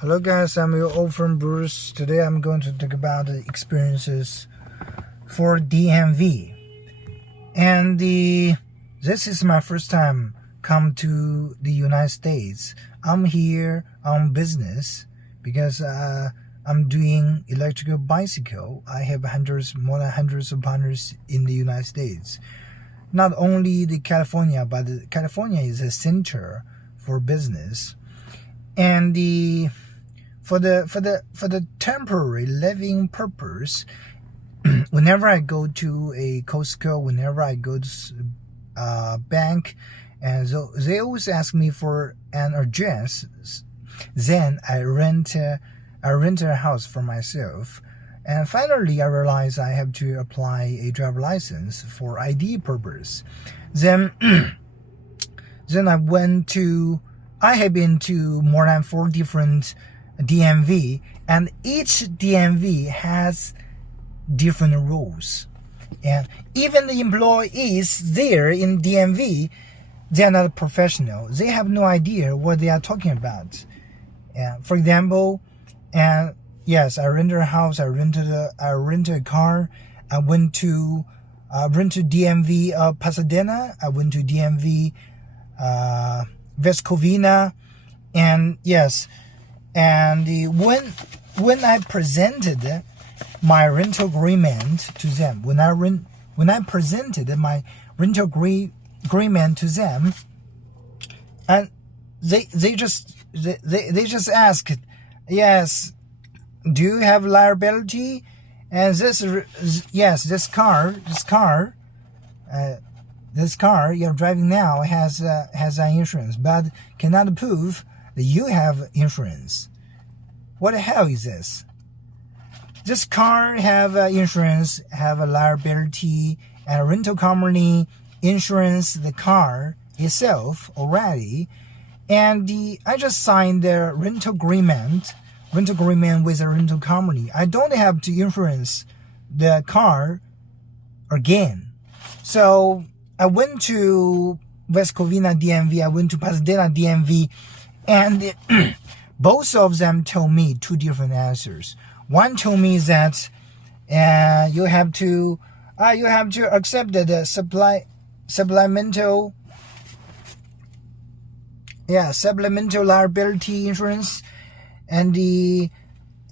Hello guys, I'm your old friend Bruce. Today I'm going to talk about the experiences for DMV. And this is my first time come to the United States. I'm here on business because I'm doing electrical bicycle. I have more than hundreds of partners in the United States. Not only the California, but California is a center for business. And for the temporary living purpose, whenever I go to a Costco, whenever I go to bank, and so they always ask me for an address. Then I rent a house for myself, and finally I realized I have to apply a driver license for ID purpose. Then I have been to more than 4 different DMV, and each DMV has different rules. And even the employees there in DMV, they are not professional. They have no idea what they are talking about. And for example, and yes, I rented a house, I rented a car, I went to DMV Pasadena, I went to DMV West Covina, and yes, and when I presented my rental agreement to them, when I presented my rental agreement to them, and they just asked, yes, do you have liability? And this car you're driving now has an insurance, but cannot prove that you have insurance. What the hell is this? This car have insurance, have a liability, and a rental company insurance the car itself already. And I just signed the rental agreement with a rental company. I don't have to insurance the car again. So I went to West Covina DMV, I went to Pasadena DMV, and both of them told me 2 different answers. One told me that you have to accept the supplemental liability insurance and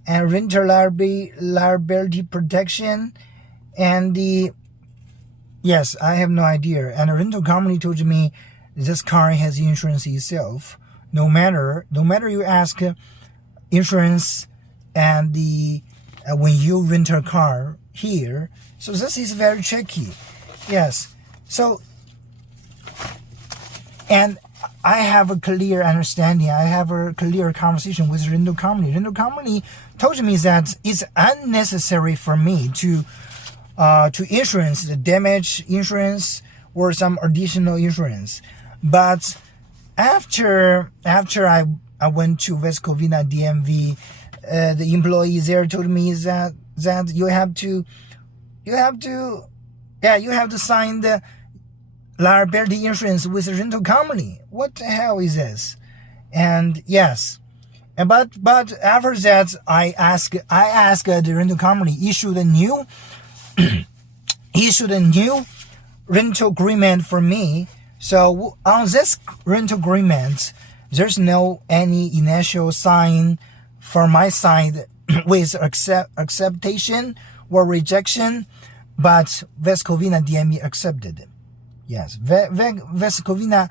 rental liability protection, and yes, I have no idea. And the rental company told me this car has insurance itself. No matter you ask insurance and when you rent a car here. So this is very tricky. Yes. So, and I have a clear understanding. I have a clear conversation with rental company. Rental company told me that it's unnecessary for me to insurance the damage insurance or some additional insurance. But after I went to West Covina DMV, the employees there told me that you have to sign the liability insurance with the rental company. What the hell is this? And yes, but after that I asked the rental company issued a new rental agreement for me. So on this rental agreement, there's no any initial sign for my side with acceptation or rejection, but West Covina DMV accepted it. Yes, West Covina.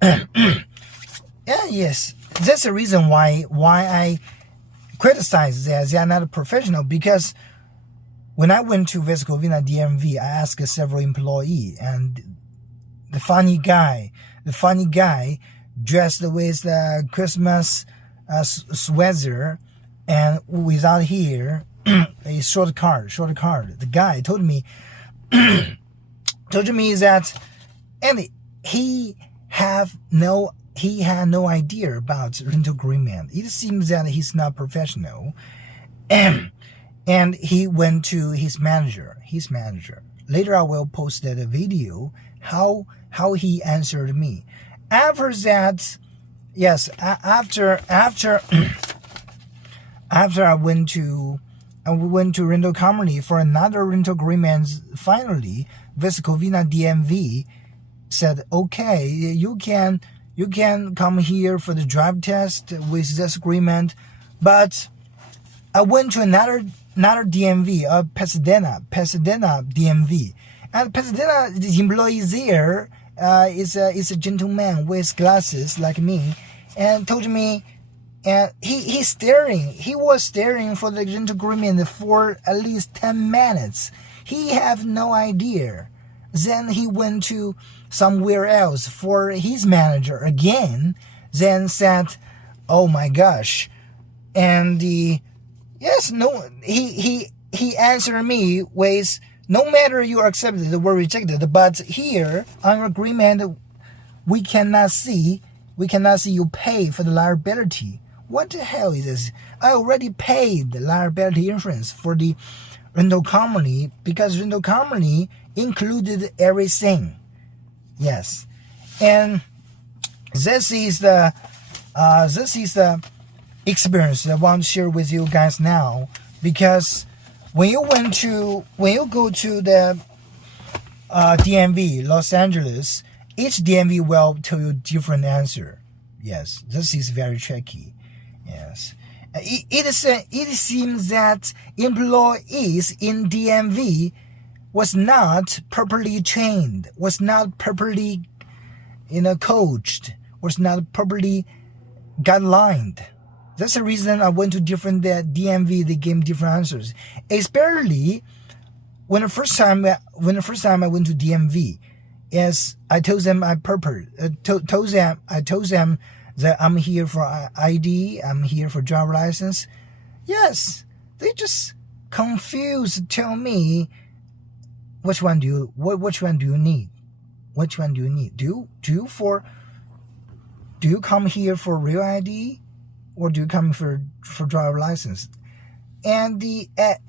Yeah, yes, that's the reason why I criticize that they are not professional, because when I went to West Covina DMV, I asked several employees, and the funny guy dressed with the Christmas sweater and without hair, a short card. The guy told me that, and he had no idea about rental agreement. It seems that he's not professional, and he went to his manager. Later I will post that video how he answered me. After that, yes, after after I went to rental company for another rental agreement. Finally, Vescovina DMV said, okay, you can come here for the drive test with this agreement. But I went to another DMV, Pasadena DMV, and Pasadena, the employee there is a gentleman with glasses like me, and told me, and he was staring for the rental agreement for at least 10 minutes. He have no idea. Then he went to somewhere else for his manager again. Then said, "Oh my gosh," and he answered me with, "No matter you are accepted or rejected, but here on your agreement, we cannot see you pay for the liability." What the hell is this? I already paid the liability insurance for the rental company because rental company included everything. Yes, and this is the experience I want to share with you guys now. Because when you go to the DMV Los Angeles, each DMV will tell you different answer. Yes, this is very tricky. Yes, it seems that employees in DMV was not properly trained, was not properly coached, was not properly guidelined. That's the reason I went to different DMV. They gave me different answers. Especially when the first time I went to DMV, yes, I told them I told them that I'm here for ID, I'm here for driver license. Yes, they just confused. Tell me, which one do you need? Which one do you need? Do you come here for real ID, or do you come for driver license? And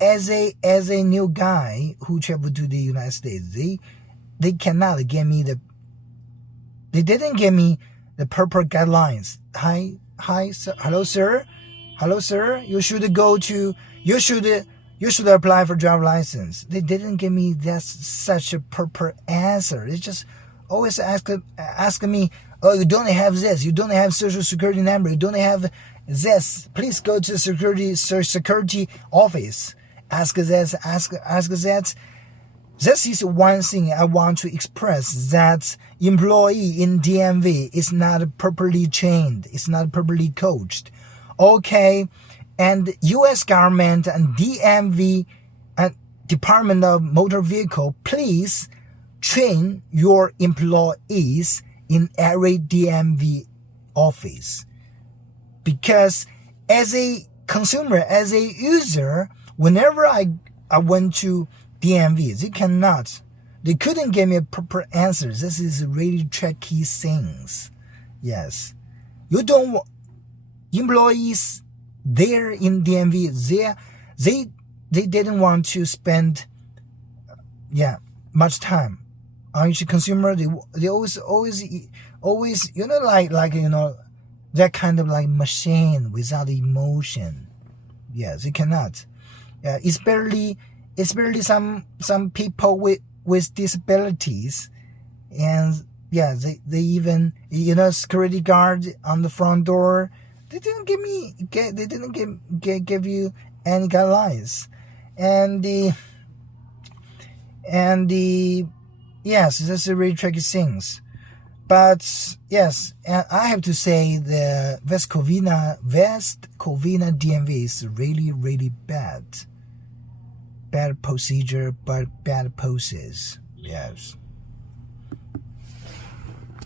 as a new guy who traveled to the United States, they cannot give me they didn't give me the proper guidelines. Hi, sir. Hello, sir. You should apply for driver license. They didn't give me such a proper answer. They just always ask me, oh, you don't have this, you don't have social security number, you don't have this. Please go to the security office. Ask this, ask that. This is one thing I want to express, that employee in DMV is not properly trained, it's not properly coached. Okay, and U.S. government and DMV and Department of Motor Vehicle, please train your employees in every DMV office. Because as a consumer, as a user, whenever I went to DMV, they couldn't give me a proper answer. This is really tricky things. Yes, you don't want employees there in DMV. They didn't want to spend much time on each consumer. They always that kind of like machine without emotion. Yes, they cannot. Especially some people with disabilities, and they even security guard on the front door. They didn't give you any guidelines, and yes, that's a really tricky things. But yes, and I have to say the West Covina DMV is really, really bad procedure, but bad poses. Yes.